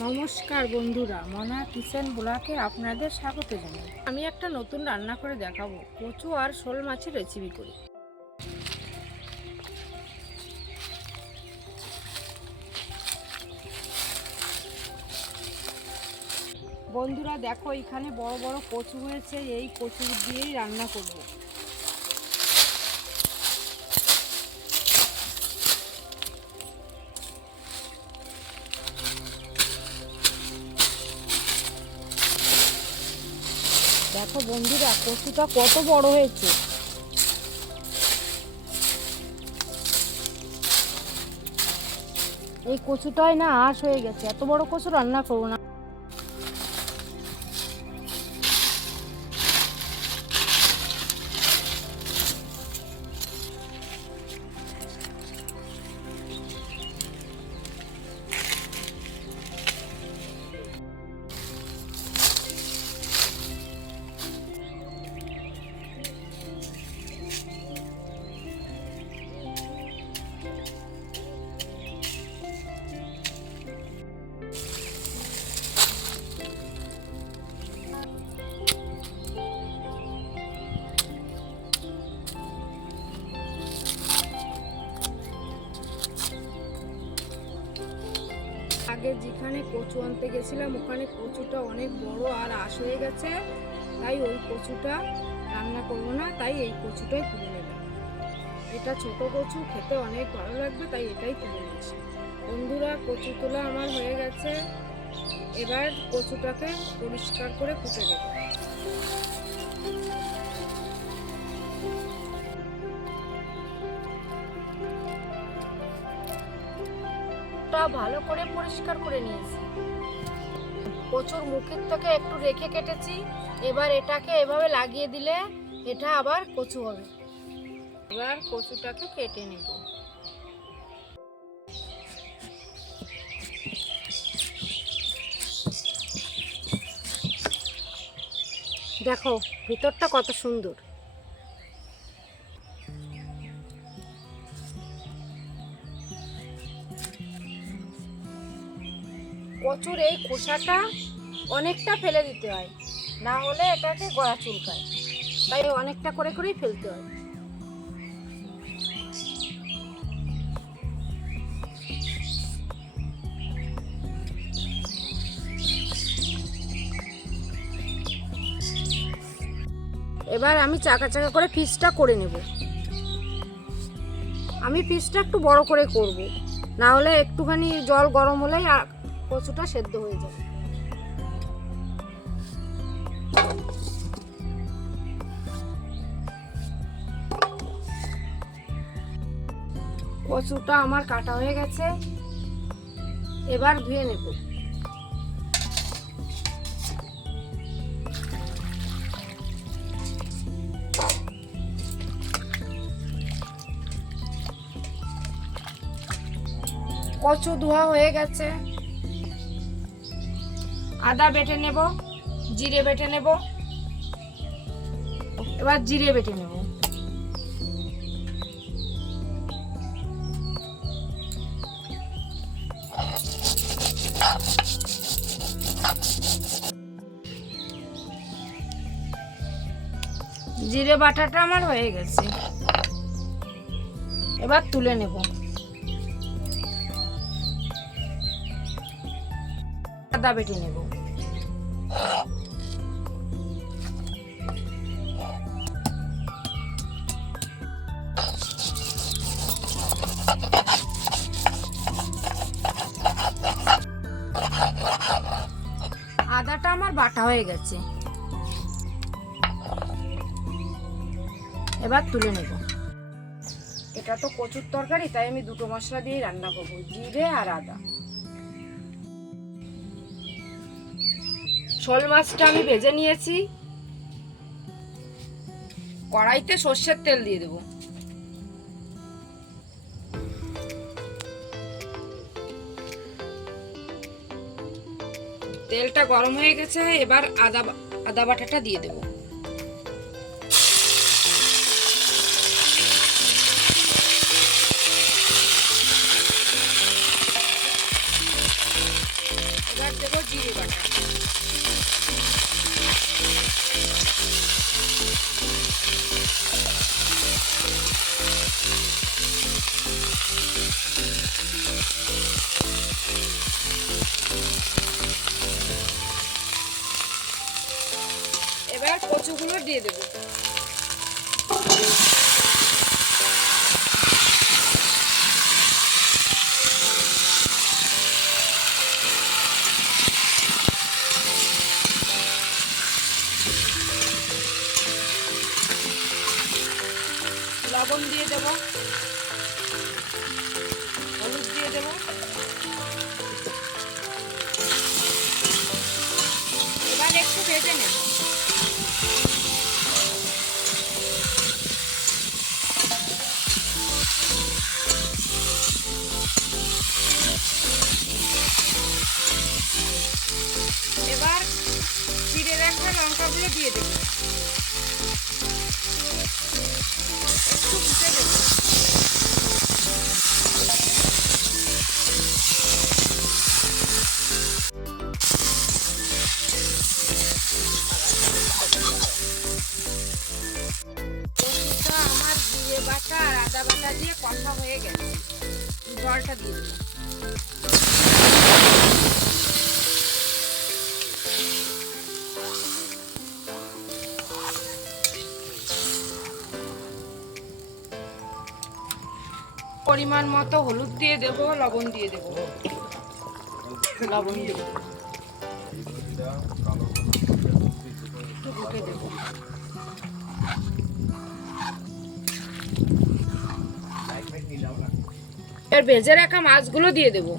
নমস্কার বন্ধুরা, মনা কিচেন ব্লকে আপনাদের স্বাগত জানাই। আমি একটা নতুন রান্না করে দেখাবো, কচু আর শোল মাছের রেসিপি করি। বন্ধুরা, দেখো এখানে বড় বড় কচু হয়েছে, এই কচু দিয়েই রান্না করব। দেখো বন্ধুরা, কচুটা কত বড় হয়েছে। এই কচুটাই না আশ হয়ে গেছে, এত বড় কচু রান্না করব না। আগে যেখানে কচু আনতে গেছিলাম, ওখানে কচুটা অনেক বড় আর আশ হয়ে গেছে। তাই ওই কচুটা রান্না করব না, তাই এই কচুটাই তুলে নেব। এটা ছোট কচু, খেতে অনেক ভালো লাগবে, তাই এটাই তুলে নিয়েছি। বন্ধুরা, কচু তোলা আমার হয়ে গেছে। এবার কচুটাকে পরিষ্কার করে কুটে দেবো ভালো করে পরিষ্কার করে নিয়েছি। কচুর মুখের থেকে একটু রেখে কেটেছি, এবার এটাকে এভাবে লাগিয়ে দিলে এটা আবার কচু হবে। এবার কচুটাকে কেটে নেব। দেখো, ভিতরটা কত সুন্দর। কচুর এই খোসাটা অনেকটা ফেলে দিতে হয়। না হলে এটাকে গড়া চুলকায়। তাই অনেকটা করে করেই ফেলতে হয়। এবার আমি চাকা চাকা করে পিসটা করে নেব। আমি পিসটা একটু বড় করে করব। না হলে একটুখানি জল গরম হলেই কচুটা সেদ্ধ হয়ে যাবে। কচুটা আমার কাটা হয়ে গেছে। এবার ধুয়ে নেব। কচু ধোয়া হয়ে গেছে। আদা বেটে নেব, জিরে বেটে নেব। এবার জিরে বেটে নেব। জিরে বাটাটা আমার হয়ে গেছে। এবার তুলে নেব। আদা বেটে নেব। আদাটা আমার বাটা হয়ে গেছে। এবার তুলে নেব। এটা তো কচুর তরকারি, তাই আমি দুটো মশলা দিয়ে রান্না করব, জিরে আর আদা। শোল মাছটা আমি ভেজে নিয়েছি। কড়াইতে সর্ষের তেল দিয়ে দেবো। তেলটা গরম হয়ে গেছে, এবার আদা আদা বাটাটা দিয়ে দেবো। কচুগুলো দিয়ে দেবো। লবণ দিয়ে দেবো। হলুদ দিয়ে দেবো। এবার একটু ভেজে নেব। লঙ্কাগুলো দিয়ে দেবো। একটু ভুজে দেবো আমার জিরে বাটা আর আদা বাটা দিয়ে কষা হয়ে গেছে। জলটা দিয়ে দেবো। পরিমাণ মতো হলুদ দিয়ে দেব, লবণ দিয়ে দেব। লবণ দিয়ে এর ভেজে রাখা মাছগুলো দিয়ে দেবো।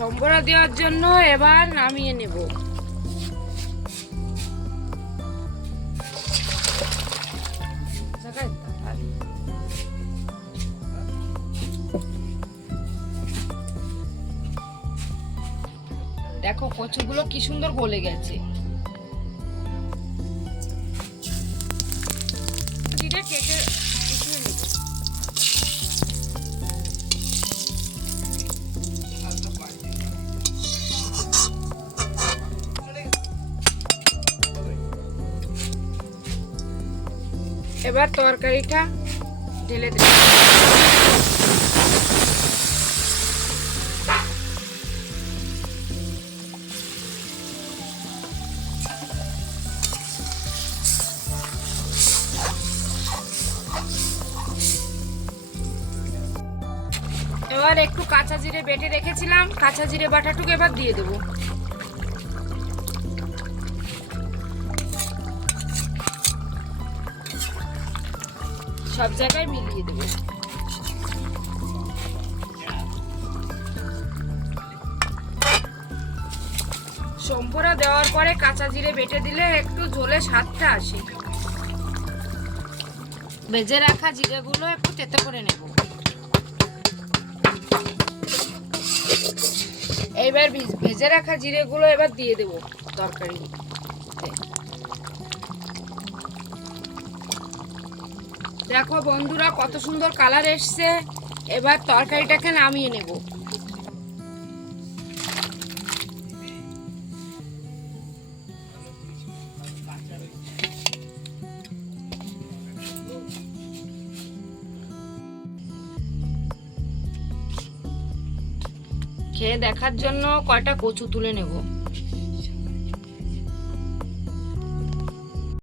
সম্বরা দেওয়ার জন্য এবার নামিয়ে নেব। দেখো কচুগুলো কি সুন্দর গলে গেছে। কেটে এবার তরকারিটা ঢেলে দেব। এবার একটু কাঁচা জিরে বেটে রেখেছিলাম। কাঁচা জিরে বাটাটুকু এবার দিয়ে দেবো। সব জায়গায় মিলিয়ে দেবো। সম্পরা দেওয়ার পরে কাঁচা জিরে বেটে দিলে একটু ঝোলে স্বাদটা আসে। ভেজে রাখা জিরেগুলো একটু তেতে করে নেব। এইবার ভিজ- রাখা জিরেগুলো এবার দিয়ে দেবো তরকারি। দেখো বন্ধুরা, কত সুন্দর কালার এসছে। এবার তরকারিটাকে নামিয়ে নেব। খেয়ে দেখার জন্য কয়টা কচু তুলে নেব?